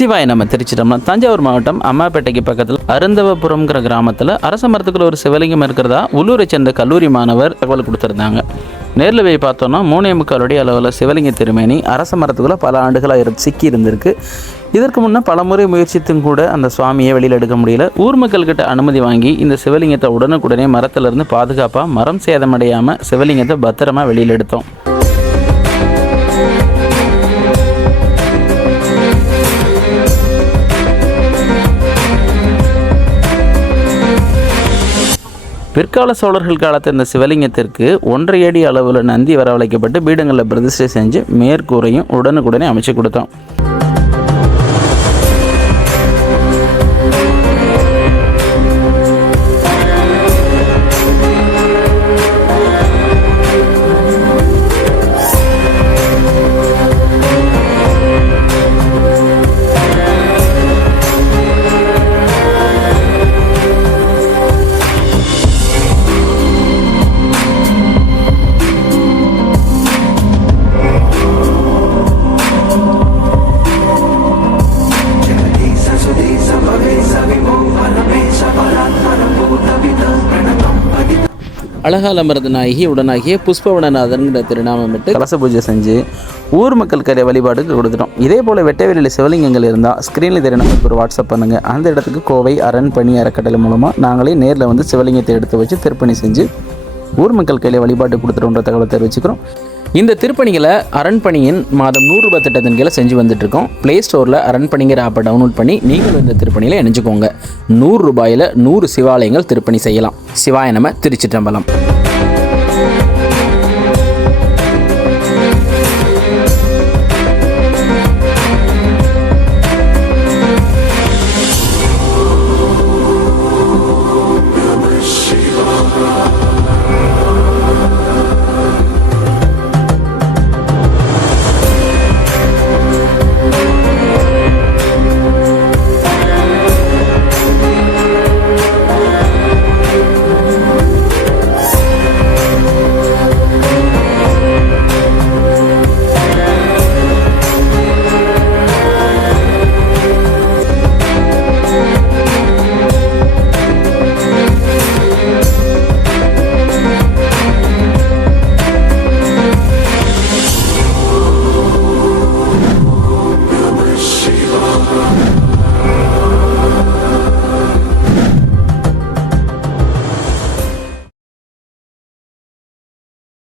சிவாய நம்ம திருச்சிட்டம்பலம். தஞ்சாவூர் மாவட்டம் அம்மாப்பேட்டைக்கு பக்கத்தில் அருந்தவபுரம்ங்கிற கிராமத்தில் அரச மரத்துக்குள்ள ஒரு சிவலிங்கம் இருக்கிறதா உள்ளூரை சேர்ந்த கல்லூரி மாணவர் தகவல் கொடுத்துருந்தாங்க. நேரில் போய் பார்த்தோன்னா 3.25 அடி அளவில் சிவலிங்க திருமேனி அரச மரத்துக்குள்ளே பல ஆண்டுகளாக சிக்கி இருந்திருக்கு. இதற்கு முன்னே பல முறை முயற்சித்தும் கூட அந்த சுவாமியை வெளியில் எடுக்க முடியல. ஊர் மக்கள்கிட்ட அனுமதி வாங்கி இந்த சிவலிங்கத்தை உடனுக்குடனே மரத்திலிருந்து பாதுகாப்பாக மரம் சேதமடையாமல் சிவலிங்கத்தை பத்திரமா வெளியில் எடுத்தோம். பிற்கால சோழர்கள் காலத்தில் இந்த சிவலிங்கத்திற்கு 1.5 அடி அளவில் நந்தி வரவழைக்கப்பட்டு பீடங்களில் பிரதிஷ்டை செஞ்சு மேற்கூரையும் உடனுக்குடனே அமைச்சு கொடுத்தோம். அழகாலமரது நாயகி உடனாகிய புஷ்பவனநாதன்கிற திருநாமமிட்டு கலச பூஜை செஞ்சு ஊர் மக்கள் கரை வழிபாடுக்கு கொடுத்துட்டோம். இதே போல் வெட்டவெளியில் சிவலிங்கங்கள் இருந்தால் ஸ்க்ரீனில் தெரிய நமக்கு ஒரு வாட்ஸ்அப் பண்ணுங்கள். அந்த இடத்துக்கு கோவை அரண்பணி அறக்கட்டளை மூலமாக நாங்களே நேரில் வந்து சிவலிங்கத்தை எடுத்து வச்சு திருப்பணி செஞ்சு ஊர் மக்கள் கையில் வழிபாடு கொடுத்துட்டோன்ற தகவலை தெரிவிச்சுக்கிறோம். இந்த திருப்பணிகளை அரண்பணியின் மாதம் 100 ரூபாய் திட்டத்தின் கீழே செஞ்சு வந்துட்டுருக்கோம். ப்ளே ஸ்டோரில் அரண்பணிங்கிற ஆப்பை டவுன்லோட் பண்ணி நீங்கள் இந்த திருப்பணியில் இணைஞ்சுக்கோங்க. 100 ரூபாயில் 100 சிவாலயங்கள் திருப்பணி செய்யலாம். சிவாய நம திருச்சிற்றம்பலம்.